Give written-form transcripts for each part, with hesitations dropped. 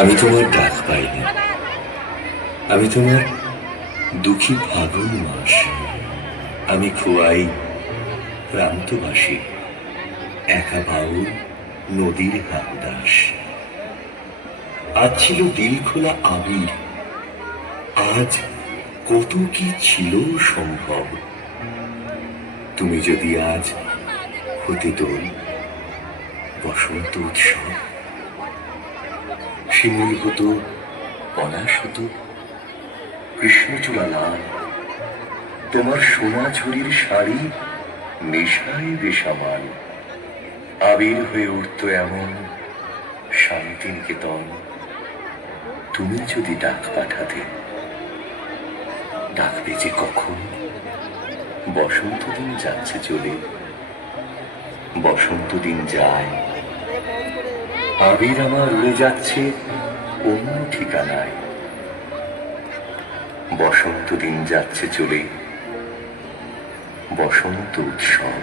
আমি তোমার ডাক পাইনি, আমি তোমার দুঃখী ফাগুন মাস। আমি খুয়াই প্রান্তবাসী, একা বাউল নদীর হালদাস। আজ ছিল দিল খোলা আবির, আজ কত কি ছিল সম্ভব। তুমি যদি আজ হতে দোল বসন্ত উৎসব, শিমুল হতো, পলাশ হতো, কৃষ্ণচূড়া লাল, তোমার সোনা ঝুড়ির শাড়ি নেশায় বেসামাল। আবির হয়ে উঠত এমন শান্তিনিকেতন। তুমি যদি ডাক পাঠাতে, ডাকবে যে কখন? বসন্ত দিন যাচ্ছে চলে, বসন্ত দিন যায়, আবির আমার উড়ে যাচ্ছে অন্য ঠিকানায়। বসন্ত দিন যাচ্ছে চলে, বসন্ত উৎসব।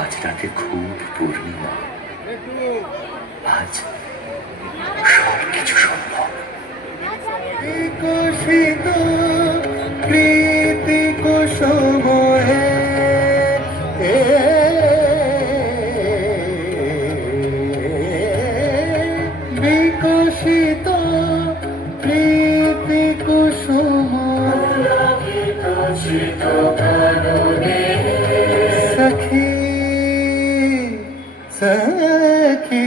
আজ রাতে খুব পূর্ণিমা, আজ সব কিছু সম্ভব। বিকশিত প্রীতি কুসুমে বিকশিত প্রীতি কুসুম সখী সখী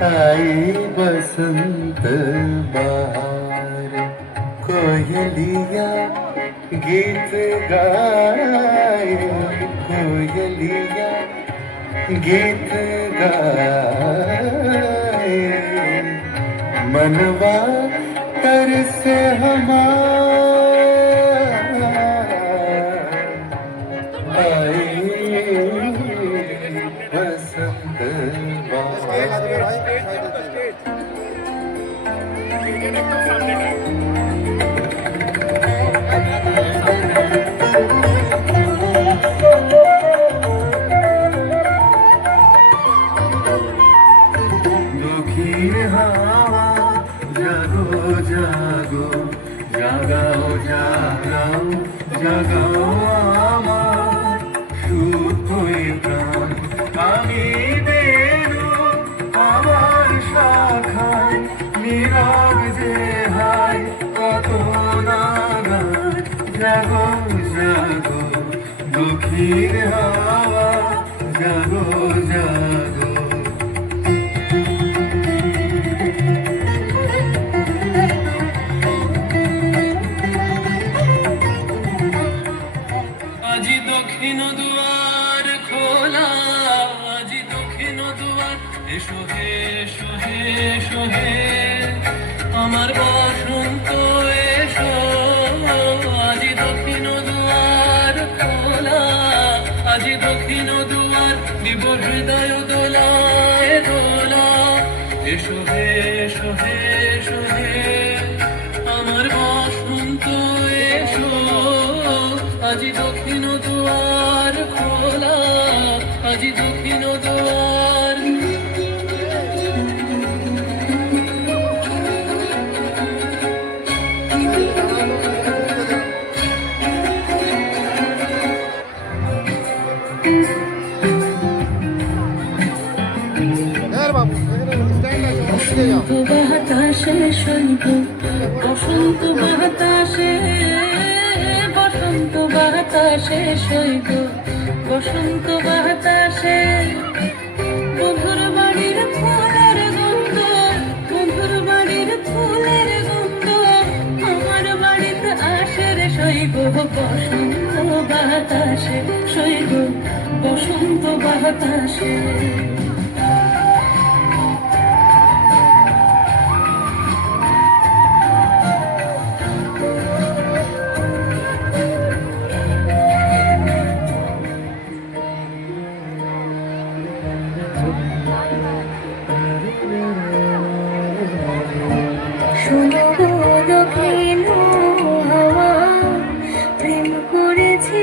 आई बसंत बहार, कोयलिया गीत गाए, कोयलिया गीत गाए। मनवा तरसे हमार आई बसंत बहार। দুঃখীর হাওয়া জাগো জাগো, জাগাও জাগাও জাগাও আমার সুখই প্রাণ। আমি বেরু আমার শাখায়, নীরব যে হায় কত নাগান। জাগো জাগো দুঃখীর হাওয়া জাগো জাগো। আজি দক্ষিণ দুয়ার খোলা, আজি দক্ষিণ দুয়ার, এসো হে এসো হে এসো হে আমার বসন্ত এসো। আজি দক্ষিণ দুয়ার খোলা, আজি দক্ষিণ দুয়ার, দিব হৃদয় দোলায় দোলা। এসো হে এসো হে এসো হে আমার বসন্ত এসো। আজি দক্ষিণ দুয়ার খোলা, আজি দক্ষিণ দুয়ার। বসন্ত বাতাসে সৈব, বসন্ত বাতাসে, বসন্ত বাতাসে সৈব, বসন্ত বাতাসে। বন্ধুর বাড়ির ফুলের গন্ধ, বন্ধুর বাড়ির ফুলের গন্ধ আমার বাড়িতে আসে রে সৈব। বসন্ত বাতাসে সৈব, বসন্ত বাতাসে। শোনো দক্ষিণ হাওয়া, প্রেম করেছি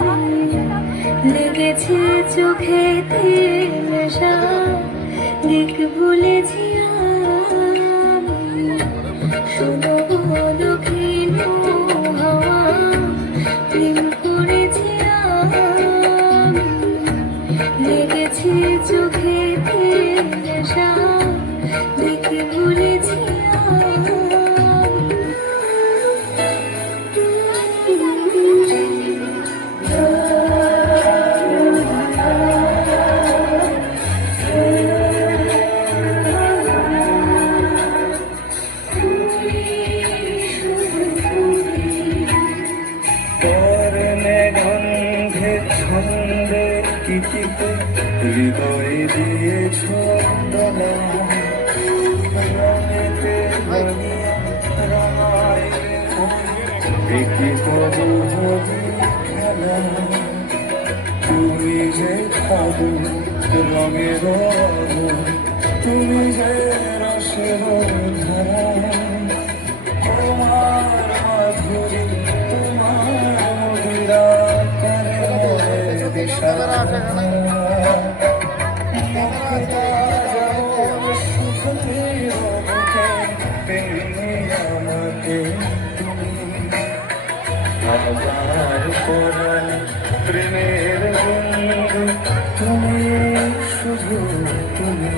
আমি, লেগেছে চোখেতে নেশা, দিক ভুলেছি আমি শোনো গো দক্ষিণ হাওয়া প্রেম করেছি আমি লেগেছে চোখেতে নেশা দিক ভুলেছি পরনে গন্ধে ছন্দের কিটিতে হৃদয় দিয়েছ দোলা রঙেতে রঙিয়া রাঙায় একই কবু হবি খেলা তুমি যে খাবো রঙের আলো তুমি যে রসের ধারা তোমার মাধুরী তোমার মধুরা করে দিশা সুখতে রঙকে তেমনি আমাকে তুমি আমার পরাণ প্রেমের বন্ধু তুমি শুধু তুমি